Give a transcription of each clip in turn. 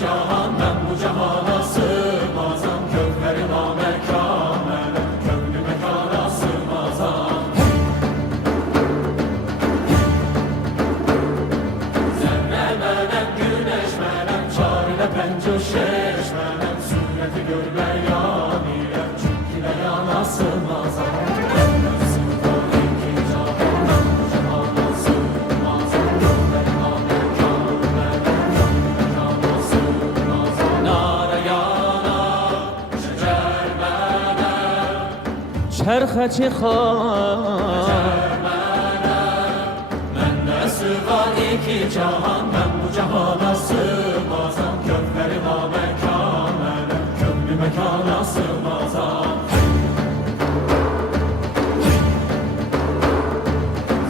cahan ben bu cahana sığmazam. Kökleri namekâmele, köklü mekana sığmazam. Zerre menem, güneş menem, çarine penco şeş menem, sureti gör beyan ile, çünkü beyana sığmazam. Çerxe çıkar Mende sığar iki cahan ben bu cahana sığmazam. Kökleri namekâmele, köklü mekana sığmazam.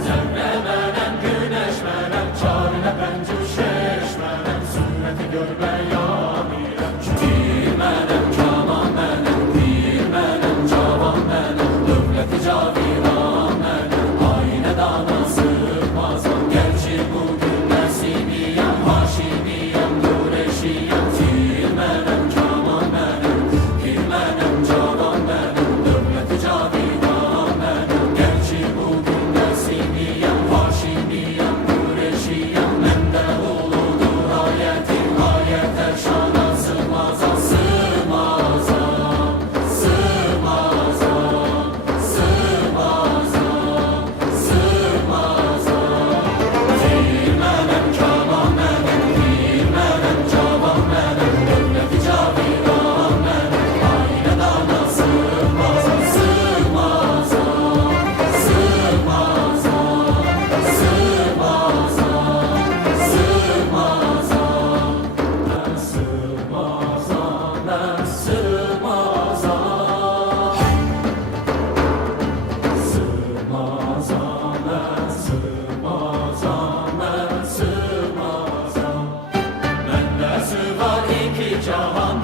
Zerre menem, güneş menem, çarine pencu şeş menem, sureti gör beyan ile, değil menem, kaman menem, değil menem, cavan menem, dövleti caviran menem, ayne dana sığmazam. Gerçi bugün nesibiyem, haşimiyem, nureşiyem, değil menem, kaman menem, değil menem, cavan menem, dövleti caviran menem. Gerçi bugün nesibiyem, haşimiyem, nureşiyem, hem de uludur ayetim, ayete şana sığmazam, sığmazam, sığmazam, sığmazam, sığmazam. Değil menem, kaman menem, değil menem, cavan menem, dövleti caviran menem, ayne dana sığmazam, sığmazam, sığmazam, sığmazam, sığmazam. Ben sığmazam, ben sığmazam. Sığmazam, ben sığmazam, ben sığmazam. Mende sığar iki cahan